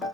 Thank you.